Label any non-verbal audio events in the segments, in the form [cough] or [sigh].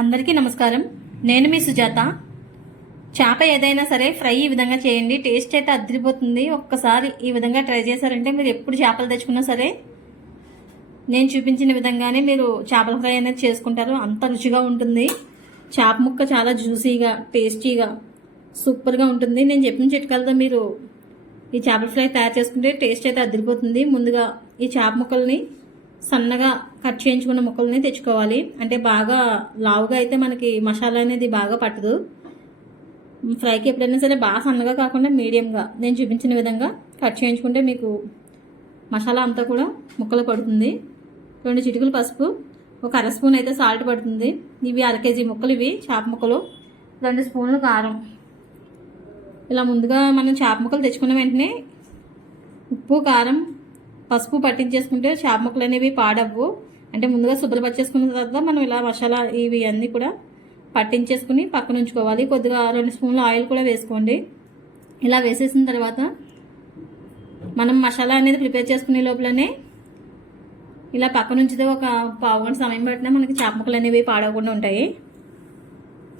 అందరికీ నమస్కారం. నేను మీ సుజాత. చేప ఏదైనా సరే ఫ్రై ఈ విధంగా చేయండి. టేస్ట్ అయితే అదిరిపోతుంది ఒక్కసారి ఈ విధంగా ట్రై చేశారంటే మీరు ఎప్పుడు చేపలు తెచ్చుకున్నా సరే నేను చూపించిన విధంగానే మీరు చేపల ఫ్రై అనేది చేసుకుంటారు. అంత రుచిగా ఉంటుంది. చేప ముక్క చాలా జ్యూసీగా టేస్టీగా సూపర్గా ఉంటుంది. నేను చెప్పిన చిట్కాలతో మీరు ఈ చేపల ఫ్రై తయారు చేసుకుంటే టేస్ట్ అయితే అదిరిపోతుంది ముందుగా ఈ చేప ముక్కల్ని సన్నగా కట్ చేయించుకున్న ముక్కల్ని తెచ్చుకోవాలి. అంటే బాగా లావుగా అయితే మనకి మసాలా అనేది బాగా పట్టదు. ఫ్రైకి ఎప్పుడైనా సరే బాగా సన్నగా కాకుండా మీడియంగా నేను చూపించిన విధంగా కట్ చేయించుకుంటే మీకు మసాలా అంతా కూడా ముక్కలు పడుతుంది. రెండు చిటికలు పసుపు ఒక అర స్పూన్ అయితే సాల్ట్ పడుతుంది. ఇవి అర కేజీ ముక్కలు ఇవి చేప ముక్కలు. రెండు స్పూన్లు కారం. ఇలా ముందుగా మనం చేప ముక్కలు తెచ్చుకున్న వెంటనే ఉప్పు కారం పసుపు పట్టించేసుకుంటే చేప ముక్కలు అనేవి పాడవ్వు. అంటే ముందుగా శుభ్రపరిచేసుకున్న తర్వాత మనం ఇలా మసాలా ఇవి అన్నీ కూడా పట్టించేసుకుని పక్కన ఉంచుకోవాలి. కొద్దిగా రెండు స్పూన్లు ఆయిల్ కూడా వేసుకోండి. ఇలా వేసేసిన తర్వాత మనం మసాలా అనేది ప్రిపేర్ చేసుకునే లోపలనే ఇలా పక్కన ఉంచితే ఒక పావు గంట సమయం పట్టినా మనకి చేప ముక్కలు అనేవి పాడవకుండా ఉంటాయి.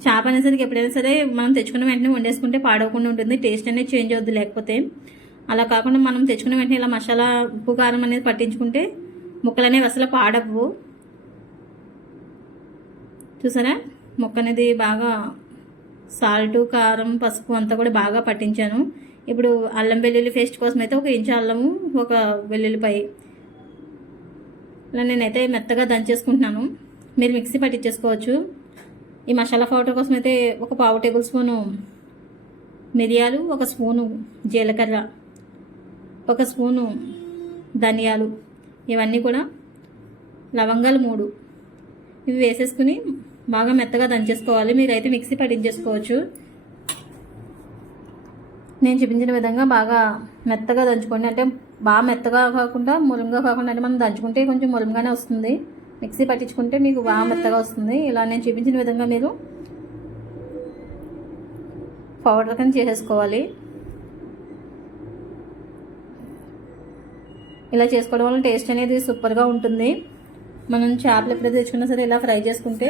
చేప అనేసరికి ఎప్పుడైనా సరే మనం తెచ్చుకున్న వెంటనే వండేసుకుంటే పాడవకుండా ఉంటుంది. టేస్ట్ అనేది చేంజ్ అవుద్ది లేకపోతే. అలా కాకుండా మనం తెచ్చుకున్న వెంటనే ఇలా మసాలా ఉప్పు కారం అనేది పట్టించుకుంటే ముక్కలు అనేవి అసలు పాడవు చూసారా? ముక్క అనేది బాగా సాల్ట్ కారం పసుపు అంతా కూడా బాగా పట్టించాను. ఇప్పుడు అల్లం వెల్లుల్లి పేస్ట్ కోసం అయితే ఒక ఇంచు అల్లము ఒక వెల్లుల్లిపాయ. ఇలా నేనైతే మెత్తగా దంచేసుకుంటున్నాను. మీరు మిక్సీ పట్టించేసుకోవచ్చు. ఈ మసాలా పౌడర్ కోసం అయితే ఒక పావు టేబుల్ స్పూను మిరియాలు ఒక స్పూను జీలకర్ర. ఒక స్పూను ధనియాలు ఇవన్నీ కూడా లవంగాలు మూడు. ఇవి వేసేసుకుని బాగా మెత్తగా దంచేసుకోవాలి. మీరైతే మిక్సీ పట్టించేసుకోవచ్చు. నేను చూపించిన విధంగా బాగా మెత్తగా దంచుకోండి. అంటే బాగా మెత్తగా కాకుండా మురుముగా కాకుండా అంటే మనం దంచుకుంటే కొంచెం మురుముగానే వస్తుంది. మిక్సీ పట్టించుకుంటే మీకు బాగా మెత్తగా వస్తుంది. ఇలా నేను చూపించిన విధంగా మీరు పౌడర్ కింద చేసేసుకోవాలి. ఇలా చేసుకోవడం వల్ల టేస్ట్ అనేది సూపర్గా ఉంటుంది. మనం చేపలు ఎప్పుడైతే తెచ్చుకున్నా సరే ఇలా ఫ్రై చేసుకుంటే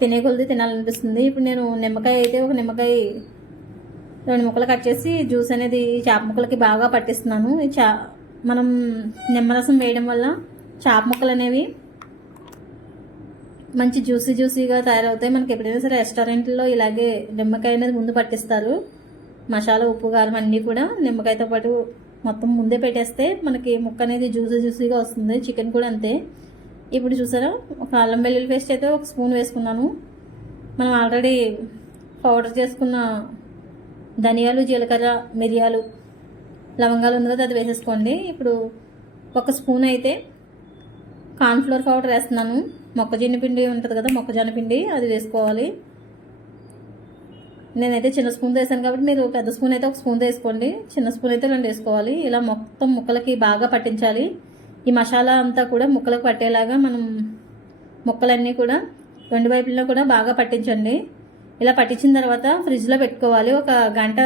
తినే కొలిది తినాలనిపిస్తుంది. ఇప్పుడు నేను నిమ్మకాయ అయితే ఒక నిమ్మకాయ రెండు ముక్కలు కట్ చేసి జ్యూస్ అనేది ఈ చేప ముక్కలకి బాగా పట్టిస్తున్నాను. ఈ చా మనం నిమ్మరసం వేయడం వల్ల చేప ముక్కలు అనేవి మంచి జ్యూసీ జ్యూసీగా తయారవుతాయి. మనకి ఎప్పుడైనా సరే రెస్టారెంట్లో ఇలాగే నిమ్మకాయ అనేది ముందు పట్టిస్తారు. మసాలా ఉప్పు కారం అన్నీ కూడా నిమ్మకాయతో పాటు మొత్తం ముందే పెట్టేస్తే మనకి ముక్క అనేది జ్యూసీ జ్యూసీగా వస్తుంది. చికెన్ కూడా అంతే. ఇప్పుడు చూసారా? ఒక అల్లం వెల్లుల్లి పేస్ట్ అయితే ఒక స్పూన్ వేసుకున్నాను. మనం ఆల్రెడీ పౌడర్ చేసుకున్న ధనియాలు జీలకర్ర మిరియాలు లవంగాలు ఉంది కదా అది వేసేసుకోండి. ఇప్పుడు ఒక స్పూన్ అయితే కార్న్ఫ్లోర్ పౌడర్ వేస్తున్నాను. మొక్కజొన్న పిండి ఉంటుంది కదా మొక్కజొన్న పిండి అది వేసుకోవాలి. నేనైతే చిన్న స్పూన్ వేసాను కాబట్టి మీరు పెద్ద స్పూన్ అయితే ఒక స్పూన్ వేసుకోండి. చిన్న స్పూన్ అయితే రెండు వేసుకోవాలి. ఇలా మొత్తం ముక్కలకి బాగా పట్టించాలి. ఈ మసాలా అంతా కూడా ముక్కలకు పట్టేలాగా మనం ముక్కలన్నీ కూడా రెండు వైపుల్లో కూడా బాగా పట్టించండి. ఇలా పట్టించిన తర్వాత ఫ్రిడ్జ్లో పెట్టుకోవాలి. ఒక గంట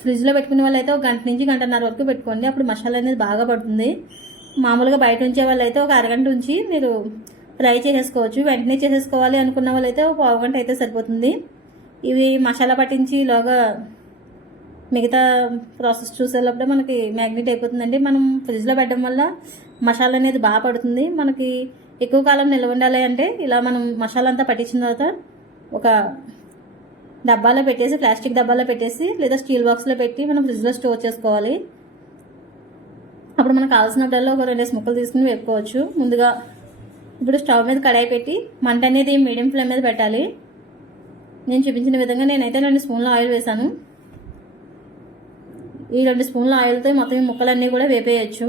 ఫ్రిడ్జ్లో పెట్టుకునే వాళ్ళైతే ఒక గంట నుంచి గంటన్నర వరకు పెట్టుకోండి. అప్పుడు మసాలా అనేది బాగా పడుతుంది. మామూలుగా బయట ఉంచే వాళ్ళైతే ఒక అరగంట ఉంచి మీరు ఫ్రై చేసేసుకోవచ్చు. వెంటనే చేసేసుకోవాలి అనుకున్న వాళ్ళైతే ఒక పావు గంట అయితే సరిపోతుంది. ఇవి మసాలా పట్టించి లోగా మిగతా ప్రాసెస్ చూసేటప్పుడు మనకి మ్యాగ్నెట్ అయిపోతుందండి. మనం ఫ్రిడ్జ్లో పెట్టడం వల్ల మసాలా అనేది బాగా పడుతుంది. మనకి ఎక్కువ కాలం నిల్వ ఉండాలి అంటే ఇలా మనం మసాలా అంతా పట్టించిన తర్వాత ఒక డబ్బాలో పెట్టేసి ప్లాస్టిక్ డబ్బాలో పెట్టేసి లేదా స్టీల్ బాక్స్లో పెట్టి మనం ఫ్రిడ్జ్లో స్టోర్ చేసుకోవాలి. అప్పుడు మనకు కావాల్సినప్పుడల్లా ఒక రెండేసి ముక్కలు తీసుకుని వేపుకోవచ్చు. ముందుగా ఇప్పుడు స్టవ్ మీద కడాయి పెట్టి మంట అనేది మీడియం ఫ్లేమ్ మీద పెట్టాలి. నేను చూపించిన విధంగా నేనైతే రెండు స్పూన్ల ఆయిల్ వేసాను ఈ రెండు స్పూన్ల ఆయిల్తో మొత్తం ఈ ముక్కలన్నీ కూడా వేపేయచ్చు.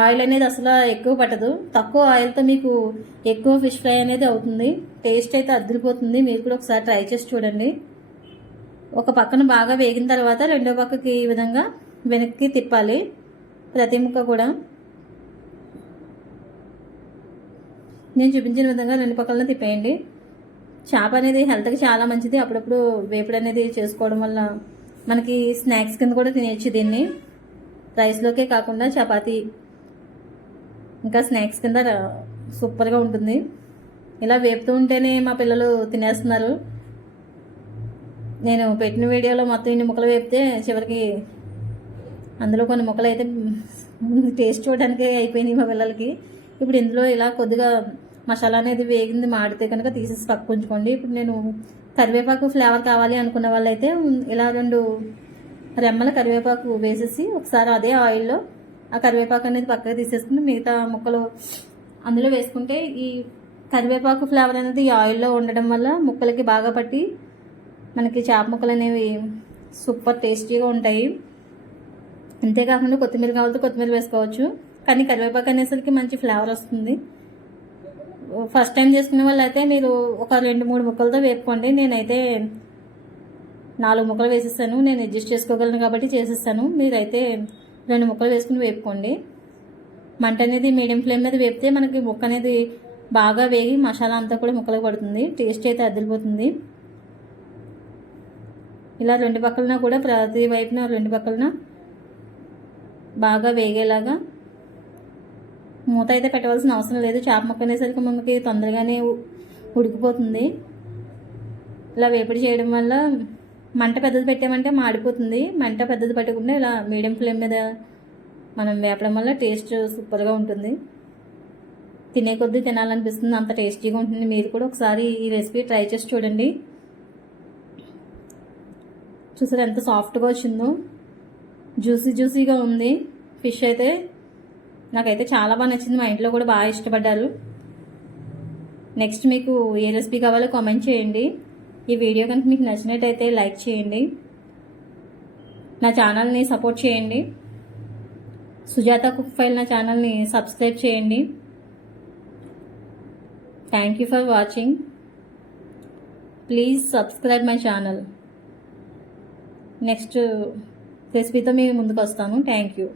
ఆయిల్ అనేది అసలు ఎక్కువ పట్టదు. తక్కువ ఆయిల్తో మీకు ఎక్కువ ఫిష్ ఫ్రై అనేది అవుతుంది. టేస్ట్ అయితే అద్దరిపోతుంది మీరు కూడా ఒకసారి ట్రై చేసి చూడండి. ఒక పక్కన బాగా వేగిన తర్వాత రెండో పక్కకి ఈ విధంగా వెనక్కి తిప్పాలి. ప్రతి ముక్క కూడా. నేను చూపించిన విధంగా రెండు పక్కలను తిప్పేయండి. చేప అనేది హెల్త్కి చాలా మంచిది. అప్పుడప్పుడు వేపుడు అనేది చేసుకోవడం వల్ల మనకి స్నాక్స్ కింద కూడా తినేయచ్చు దీన్ని. రైస్లోకే కాకుండా చపాతి ఇంకా స్నాక్స్ కింద సూపర్గా ఉంటుంది. ఇలా వేపుతూ ఉంటేనే మా పిల్లలు తినేస్తున్నారు. నేను పెట్టిన వీడియోలో మొత్తం ఇన్ని ముక్కలు వేపితే చివరికి అందులో కొన్ని ముక్కలు అయితే టేస్ట్ [laughs] చూడడానికి అయిపోయినాయి మా పిల్లలకి. ఇప్పుడు ఇందులో ఇలా కొద్దిగా మసాలా అనేది వేగింది మాడితే కనుక తీసేసి పక్క ఉంచుకోండి. ఇప్పుడు నేను కరివేపాకు ఫ్లేవర్ కావాలి అనుకున్న వాళ్ళైతే ఇలా రెండు రెమ్మల కరివేపాకు వేసేసి ఒకసారి అదే ఆయిల్లో ఆ కరివేపాకు అనేది పక్కకు తీసేసుకుని మిగతా ముక్కలు అందులో వేసుకుంటే ఈ కరివేపాకు ఫ్లేవర్ అనేది ఈ ఆయిల్లో ఉండడం వల్ల ముక్కలకి బాగా పట్టి మనకి చేప ముక్కలు అనేవి సూపర్ టేస్టీగా ఉంటాయి. అంతేకాకుండా కొత్తిమీర కావాలంటే కొత్తిమీర వేసుకోవచ్చు. కానీ కరివేపాకు అనేసరికి మంచి ఫ్లేవర్ వస్తుంది. ఫస్ట్ టైం చేసుకునే వాళ్ళు అయితే మీరు ఒక రెండు మూడు ముక్కలతో వేపుకోండి. నేనైతే నాలుగు ముక్కలు వేసేస్తాను. నేను అడ్జస్ట్ చేసుకోగలను కాబట్టి చేసేస్తాను. మీరైతే రెండు ముక్కలు వేసుకుని వేపుకోండి. మంట అనేది మీడియం ఫ్లేమ్ మీద వేపితే మనకి ముక్క అనేది బాగా వేగి మసాలా అంతా కూడా ముక్కలకు పడుతుంది. టేస్ట్ అయితే అదిలిపోతుంది ఇలా రెండు పక్కలన కూడా ప్రతి వైపున రెండు పక్కలన బాగా వేగేలాగా మూత అయితే పెట్టవలసిన అవసరం లేదు. చేప ముక్క అనేసరికి మనకి తొందరగానే ఉడికిపోతుంది. ఇలా వేపిడి చేయడం వల్ల మంట పెద్దది పెట్టామంటే మాడిపోతుంది. మంట పెద్దది పెట్టకుండా ఇలా మీడియం ఫ్లేమ్ మీద మనం వేపడం వల్ల టేస్ట్ సూపర్గా ఉంటుంది. తినే కొద్దీ తినాలనిపిస్తుంది. అంత టేస్టీగా ఉంటుంది. మీరు కూడా ఒకసారి ఈ రెసిపీ ట్రై చేసి చూడండి. చూసారు ఎంత సాఫ్ట్గా వచ్చిందో. జ్యూసీ జ్యూసీగా ఉంది. ఫిష్ అయితే నాకైతే చాలా బాగా నచ్చింది. మా ఇంట్లో కూడా బాగా ఇష్టపడ్డారు. నెక్స్ట్ మీకు ఏ రెసిపీ కావాలో కామెంట్ చేయండి. ఈ వీడియో కనుక మీకు నచ్చినట్టయితే లైక్ చేయండి. నా ఛానల్ని సపోర్ట్ చేయండి. సుజాత కుక్ ఫైల్ నా ఛానల్ని సబ్స్క్రైబ్ చేయండి. Thank you for watching please subscribe my channel next రెసిపీతో మీ ముందుకు వస్తాను థ్యాంక్ యూ